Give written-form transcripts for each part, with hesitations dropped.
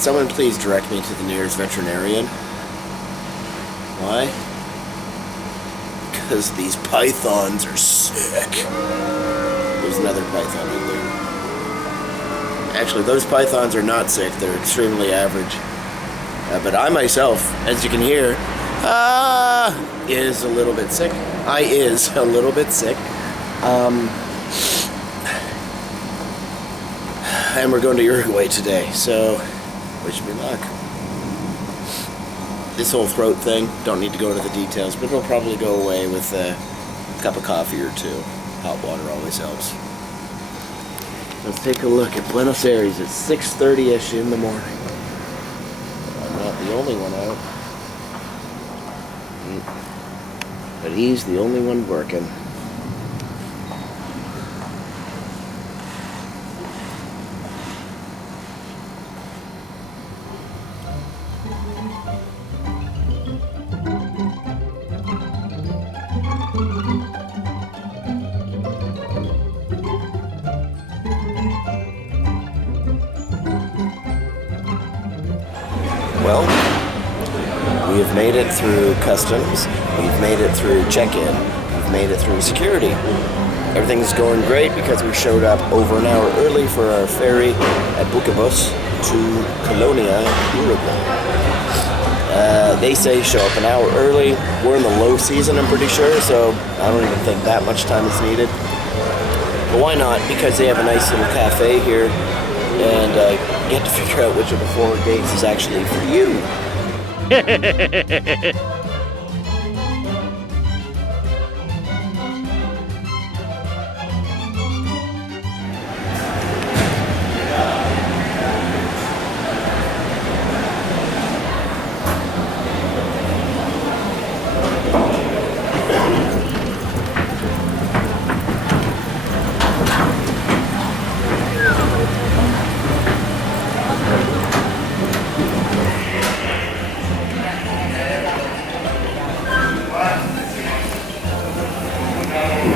Can someone please direct me to the nearest veterinarian? Why? Because these pythons are sick. There's another python in there. Actually, those pythons are not sick. They're extremely average. But I myself, as you can hear, is a little bit sick. I is a little bit sick. And we're going to Uruguay today, so wish me luck. This whole throat thing, don't need to go into the details, but it'll probably go away with a cup of coffee or two. Hot water always helps. Let's take a look at Buenos Aires at 6:30-ish in the morning. I'm not the only one out. But he's the only one working. Well, we have made it through customs, we've made it through check-in, we've made it through security. Everything's going great because we showed up over an hour early for our ferry at Buquebus to Colonia, Uruguay. They say show up an hour early. We're in the low season, I'm pretty sure, so I don't even think that much time is needed. But why not? Because they have a nice little cafe here, and you have to figure out which of the 4 gates is actually for you.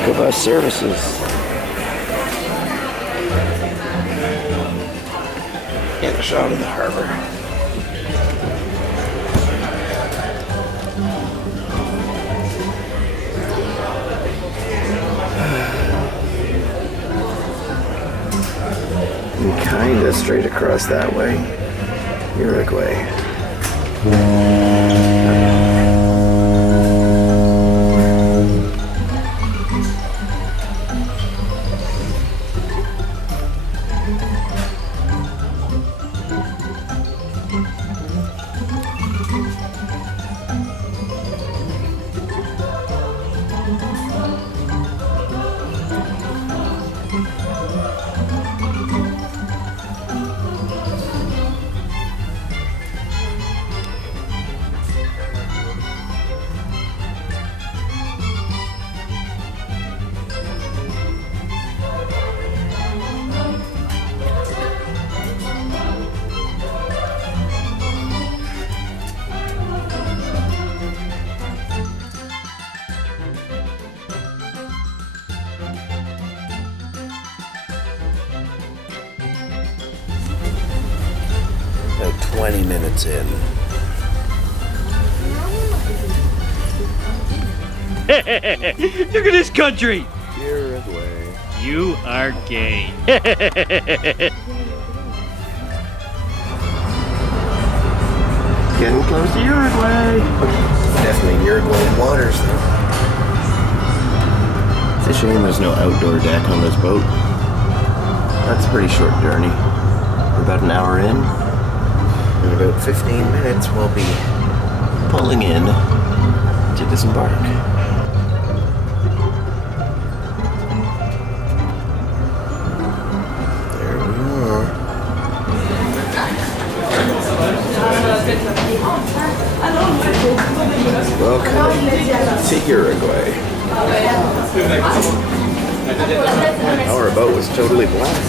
Buquebus services. Get a shot of the harbor. And kinda straight across that way, Uruguay. About 20 minutes in. Look at this country! Uruguay. You are gay. Getting close to Uruguay. Definitely Uruguayan waters, though. It's a shame there's no outdoor deck on this boat. That's a pretty short journey. We're about an hour in. In about 15 minutes, we'll be pulling in to disembark. There we are. Welcome to Uruguay. Our boat was totally black.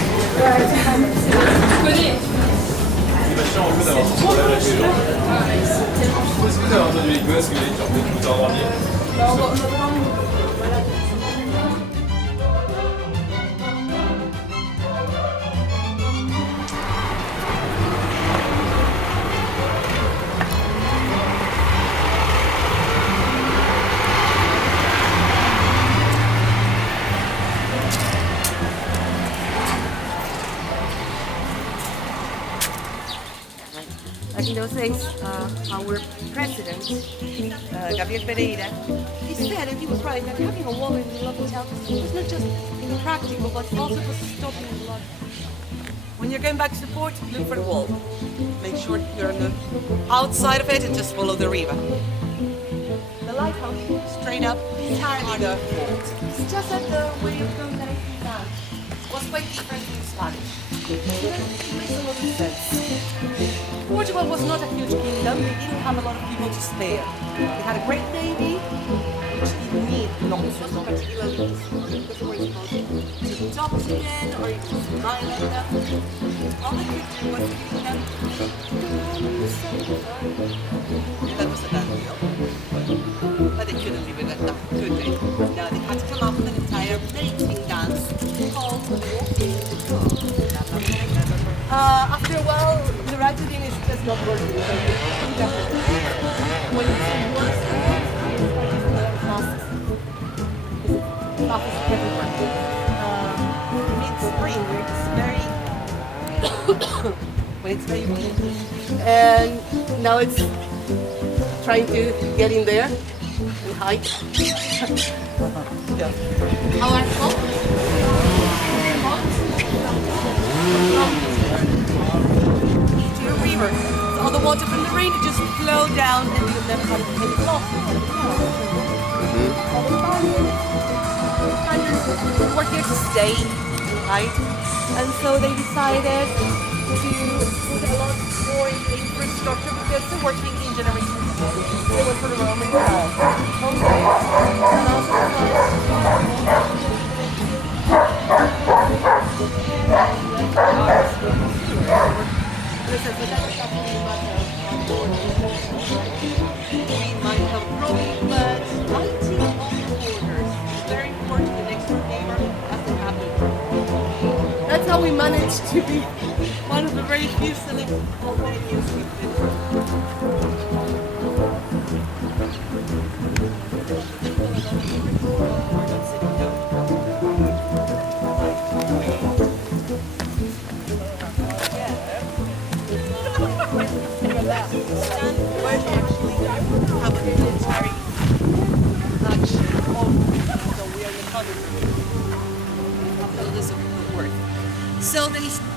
Entonces, our president, Gabriel Pereira, he said, and he was right, that having a wall in the hotel was not just practical, but also for stopping blood. When you're going back to the port, look for the wall. Make sure you're on the outside of it and just follow the river. The lighthouse, straight up, entirely the port. It's just at the way of going that I think that was quite different in Spanish. It makes a lot of sense. Portugal was not a huge kingdom. They didn't have a lot of people to spare. They had a great navy, which didn't need lots of particularly because they were exposed to docks again or it was an island. All they could do was give them that was a bad deal. But they couldn't live with that, could they? No, they had to come up with an entire mating dance called walking the dog. After a while, the ragdoing is just not working. When it's worse, it's everywhere. Mid-spring, when it's very windy, and now it's trying to get in there and hide. Our home. River. So all the water from the rain just flow down and you'll never have any loss. We're here to stay, right? And so they decided to put a lot more in infrastructure because they were thinking generations ago. They went for the Roman wall. We might have a problem, but writing on the borders is very important. The next door neighbor doesn't have to. That's how we managed to be one of the very few select Albanians we've been So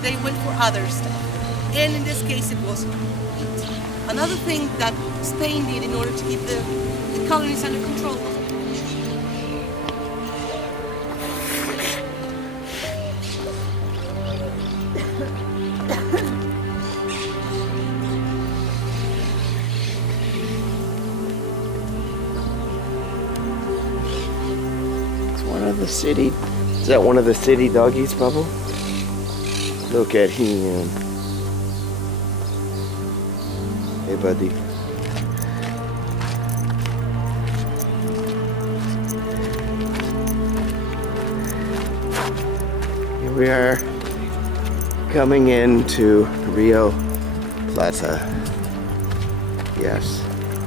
they went for other stuff, and in this case it was wheat. Another thing that Spain did in order to keep the colonies under control. It's one of the city. Is that one of the city doggies, Bubble? Look at him. Hey, buddy. Here we are coming into Rio Plate. Yes,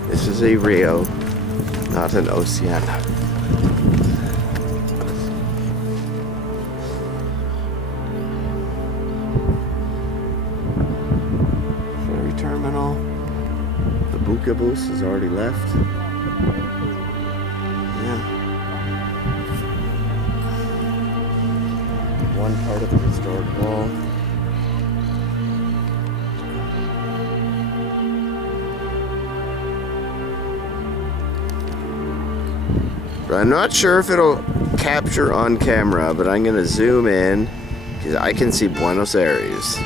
this is a Rio, not an ocean. Terminal. The Buquebus has already left. Yeah. One part of the restored wall. I'm not sure if it'll capture on camera, but I'm gonna zoom in because I can see Buenos Aires.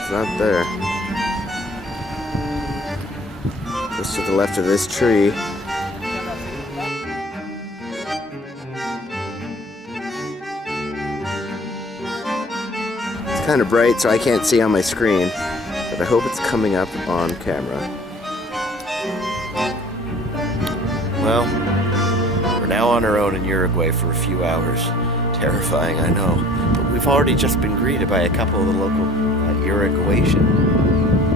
It's not there. Just to the left of this tree. It's kind of bright, so I can't see on my screen, but I hope it's coming up on camera. Well, we're now on our own in Uruguay for a few hours. Terrifying, I know, but we've already just been greeted by a couple of the local Uruguayan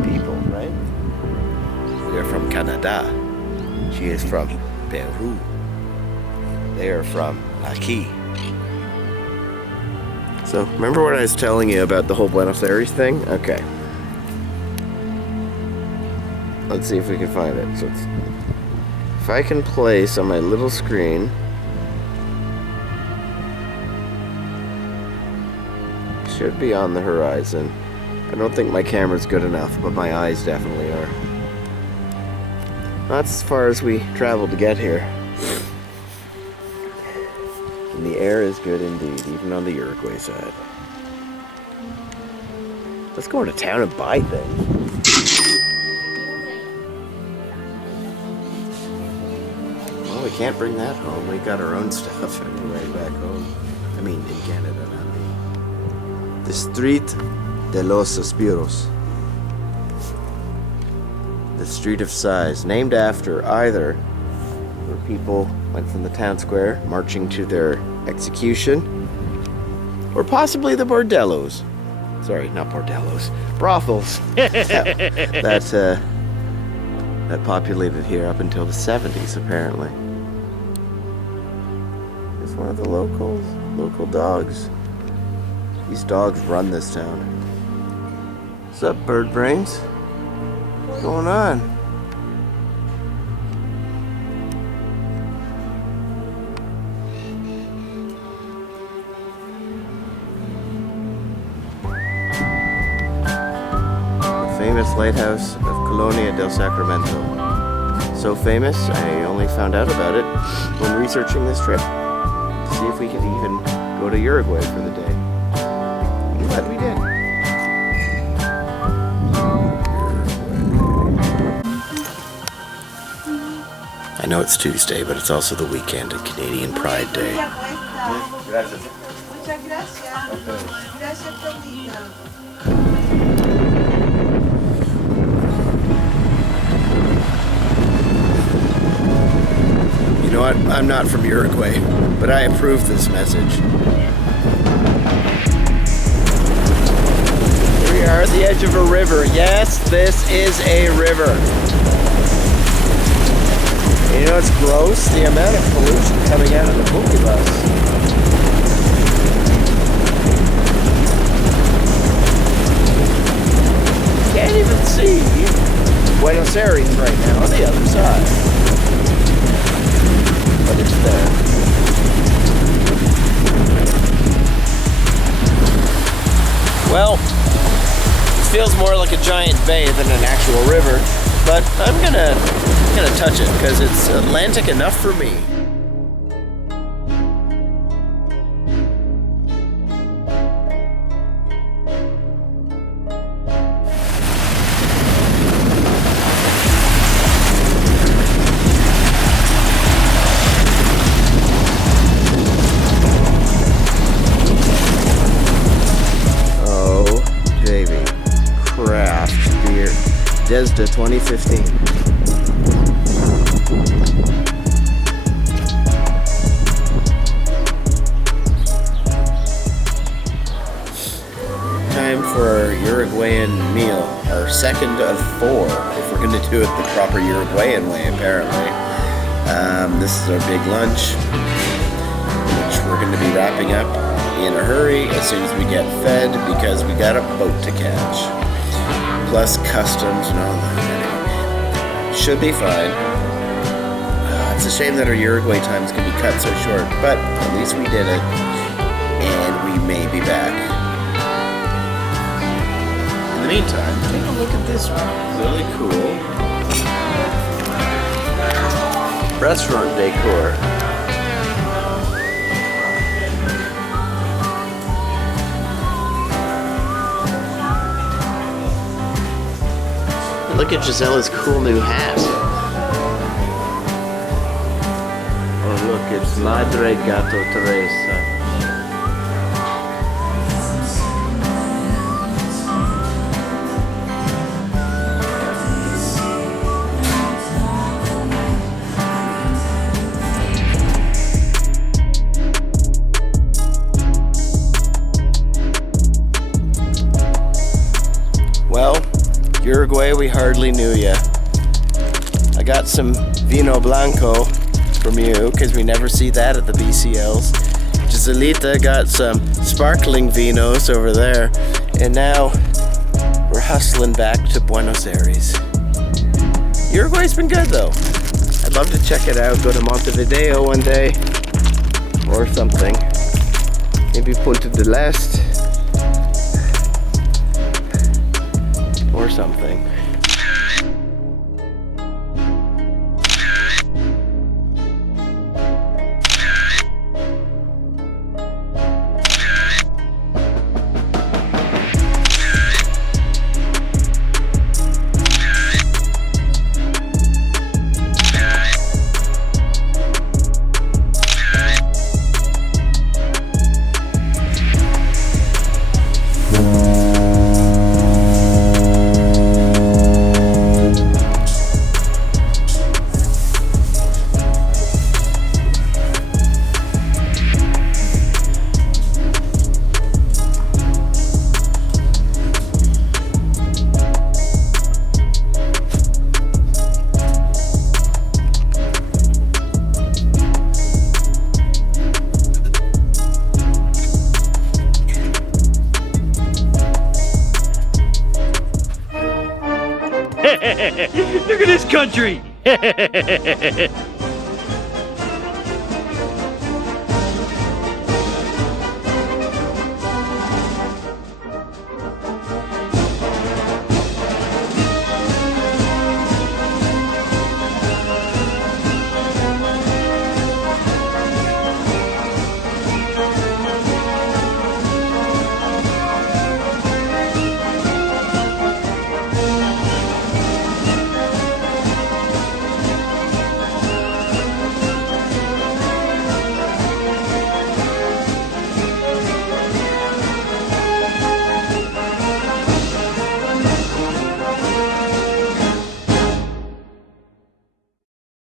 people, right? They're from Canada. She is from Peru. They are from aquí. So, remember what I was telling you about the whole Buenos Aires thing? Okay. Let's see if we can find it. So if I can place on my little screen, should be on the horizon. I don't think my camera's good enough, but my eyes definitely are. That's as far as we traveled to get here. And the air is good indeed, even on the Uruguay side. Let's go into town and buy things. Well, we can't bring that home. We got our own stuff anyway back home. I mean, in Canada, not me. The Street de los Suspiros. The Street of Sighs, named after either where people went from the town square marching to their execution, or possibly the bordellos. Sorry, not bordellos, brothels that populated here up until the 70s, apparently. It's one of the local dogs. These dogs run this town. What's up, bird brains? What's going on? Famous lighthouse of Colonia del Sacramento. So famous, I only found out about it when researching this trip to see if we could even go to Uruguay for the day. I'm glad we did. I know it's Tuesday, but it's also the weekend of Canadian Pride Day. Muchas gracias. Gracias, Paulita. You know what? I'm not from Uruguay, but I approve this message. Here we are at the edge of a river. Yes, this is a river. You know, it's gross, the amount of pollution coming out of the Buquebus. Can't even see Buenos Aires right now on the other side. But it's there. Well, this feels more like a giant bay than an actual river, but I'm gonna touch it because it's Atlantic enough for me. Desda 2015. Time for our Uruguayan meal, our second of 4, if we're going to do it the proper Uruguayan way, apparently. This is our big lunch, which we're going to be wrapping up in a hurry as soon as we get fed, because we got a boat to catch. Plus customs and all that. Should be fine. It's a shame that our Uruguay times can be cut so short, but at least we did it, and we may be back. In the meantime, take a look at this really cool restaurant decor. Look at Gisella's cool new hat. Oh look, it's Madre Gato Teresa. Well, Uruguay, we hardly knew ya. I got some Vino Blanco from you, because we never see that at the BCLs. Giselita got some sparkling vinos over there. And now we're hustling back to Buenos Aires. Uruguay's been good though. I'd love to check it out, go to Montevideo one day or something. Maybe Punta del Este or something. Look at this country!